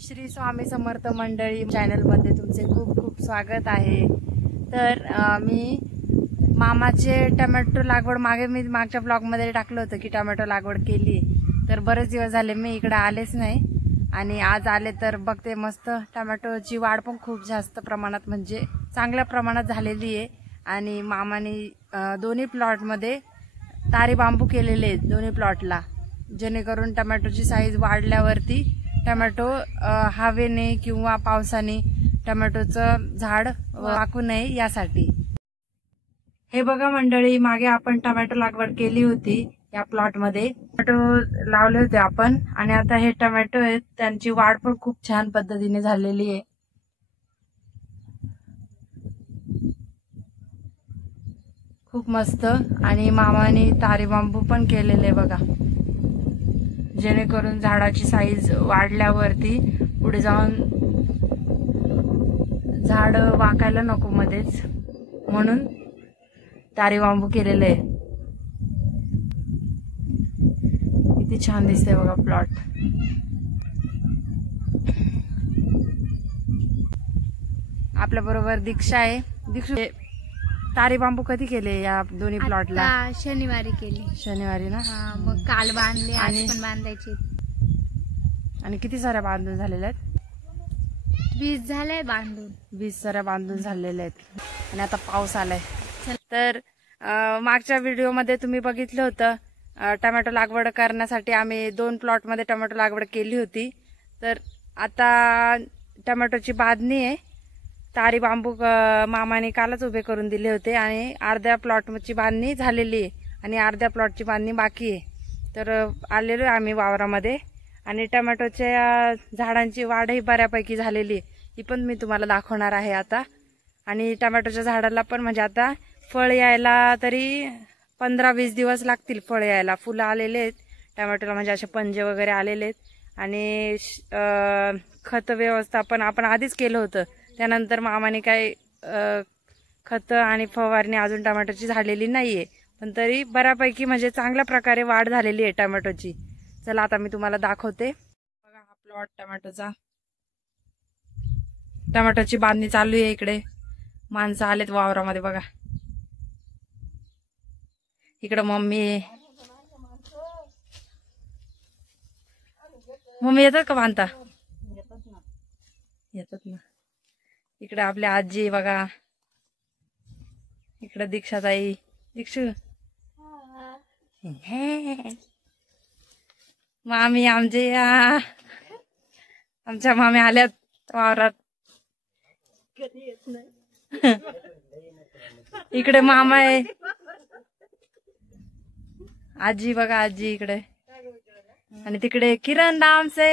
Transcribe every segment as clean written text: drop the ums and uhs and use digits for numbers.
श्री स्वामी समर्थ मंडळी चॅनलमध्ये तुमचे खूप खूप स्वागत आहे। तर मी मामाचे टोमॅटो लागवड मी मागच्या ब्लॉगमध्ये टाकलं होतं की टोमॅटो लागवड केली। तर बरेच दिवस झाले मी इकडे आलेच नाही आणि आज आले तर बघते मस्त टोमॅटोची वाढ पण खूप जास्त प्रमाणात म्हणजे चांगल्या प्रमाणात झालेली आहे। आणि मामाने दोन्ही प्लॉटमध्ये तारी बांबू केलेले आहेत दोन्ही प्लॉटला, जेणेकरून टोमॅटोची साईज वाढल्यावरती टोमॅटो हवेने किंवा पावसाने टोमॅटोचं झाड वाकू नये यासाठी। हे बघा मंडळी, मागे आपण टोमॅटो लागवड केली होती या प्लॉट मध्ये टोमॅटो लावले होते आपण आणि आता हे टोमॅटो आहेत त्यांची वाढ पण खूप छान पद्धतीने झालेली आहे। खूप मस्त। आणि मामाने तारी बांबू पण केलेले बघा, जेणेकरून झाडाची साईज वाढल्यावरती पुढे जाऊन झाड वाकायला नको मध्येच, म्हणून तारी बांबू केलेले आहे। किती छान दिसते बघा प्लॉट। आपल्या बरोबर दीक्षा आहे। दीक्षा, तारी बांबू कधी केले या दोन्ही प्लॉटला? शनिवारी केले। शनिवारी ना? हा, मग काल बांधले, आज पण बांधायचे। आणि किती साऱ्या बांधून झालेल्या आहेत? 20 झाले बांधून। 20 साऱ्या बांधून झालेल्या आहेत आणि आता पाऊस आलाय। तर मागच्या व्हिडिओमध्ये तुम्ही बघितलं होतं टोमॅटो लागवड करण्यासाठी आम्ही 2 प्लॉट मध्ये टोमॅटो लागवड केली होती। तर आता टोमॅटोची बांधणी आहे। तारी बांबू मामाने कालच उभे करून दिले होते आणि अर्ध्या प्लॉटची बांधणी झालेली आहे आणि अर्ध्या प्लॉटची बांधणी बाकी आहे। तर आलेलो आहे आम्ही वावरामध्ये आणि टोमॅटोच्या झाडांची वाढही बऱ्यापैकी झालेली आहे, ही पण मी तुम्हाला दाखवणार आहे आता। आणि टोमॅटोच्या झाडाला पण म्हणजे आता फळ यायला तरी 15-20 दिवस लागतील फळ यायला। फुलं आलेले आहेत टोमॅटोला, म्हणजे असे पंजे वगैरे आलेले आहेत। आणि खत व्यवस्थापन आपण आधीच केलं होतं, त्यानंतर मामाने काही खत आणि फवारणी अजून टोमॅटोची झालेली नाहीये, पण तरी बऱ्यापैकी म्हणजे चांगल्या प्रकारे वाढ झालेली आहे टोमॅटोची। चला आता मी तुम्हाला दाखवते। बघा हा प्लॉट टोमॅटोचा, टोमॅटोची बांधणी चालू आहे। इकडे माणसं आलेत वावरामध्ये बघा। इकडे मम्मी येतात का बांधता? येतात ना। इकडे आपली आजी बघा, इकडे दीक्षाताई, दीक्षू मामी आमच्या मामी आल्यात वावरात। इकडे मामा आहे, आजी बघा, आजी इकडे, आणि तिकडे किरण डामसे।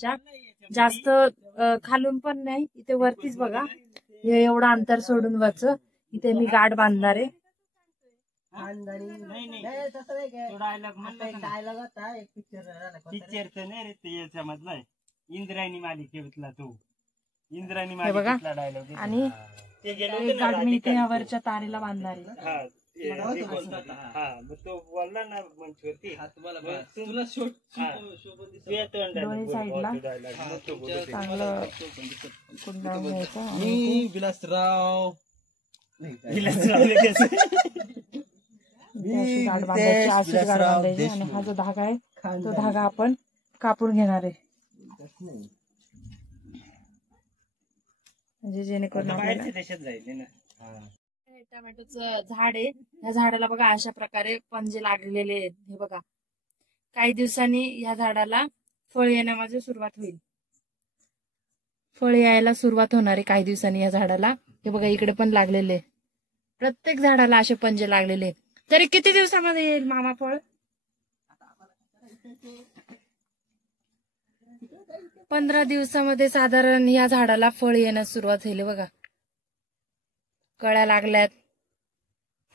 झाडाच्या. जास्त खालून पण नाही, इथे वरतीच बघा हे एवढं अंतर सोडून वरच इथे मी गाठ बांधणार आहे. इंद्रायणी मालिकेतला तो इंद्रायणी हे बघा मालिकेतला डायलॉग. आणि एक गाठ मी इथे या वरच्या तारेला बांधणार आहे. तो बोलला ना मंचवरती दोन्ही साईडला चांगलं कुंडाळून घ्यायचं आणि विलासराव इथे अशी गाठ बांधायची, अशीच गाठ बांधायची आणि हा जो धागा आहे तो धागा आपण कापून घेणार आहे, म्हणजे जेणेकरून आपल्याला देशात जायचे ना. टोमॅटोचं झाड आहे. या झाडाला बघा अशा प्रकारे पंजे लागलेले आहेत. हे बघा काही दिवसांनी या झाडाला फळ येण्यामध्ये सुरुवात होईल. फळ यायला सुरुवात होणार आहे काही दिवसांनी या झाडाला. हे बघा इकडे पण लागलेले, प्रत्येक झाडाला असे पंजे लागलेले आहेत. तरी किती दिवसामध्ये येईल मामा फळ? 15 दिवसामध्ये साधारण या झाडाला फळ येण्यास सुरुवात होईल. बघा कळ्या लागल्यात,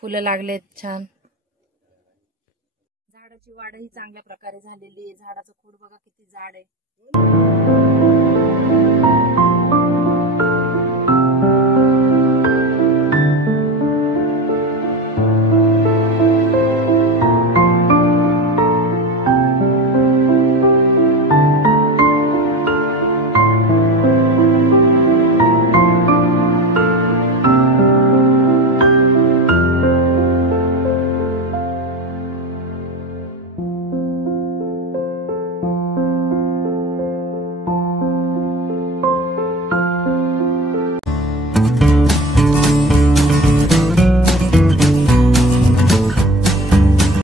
फुलं लागलेत छान. झाडाची वाढही चांगल्या प्रकारे झालेली आहे. झाडाचं खोड बघा किती जाड आहे.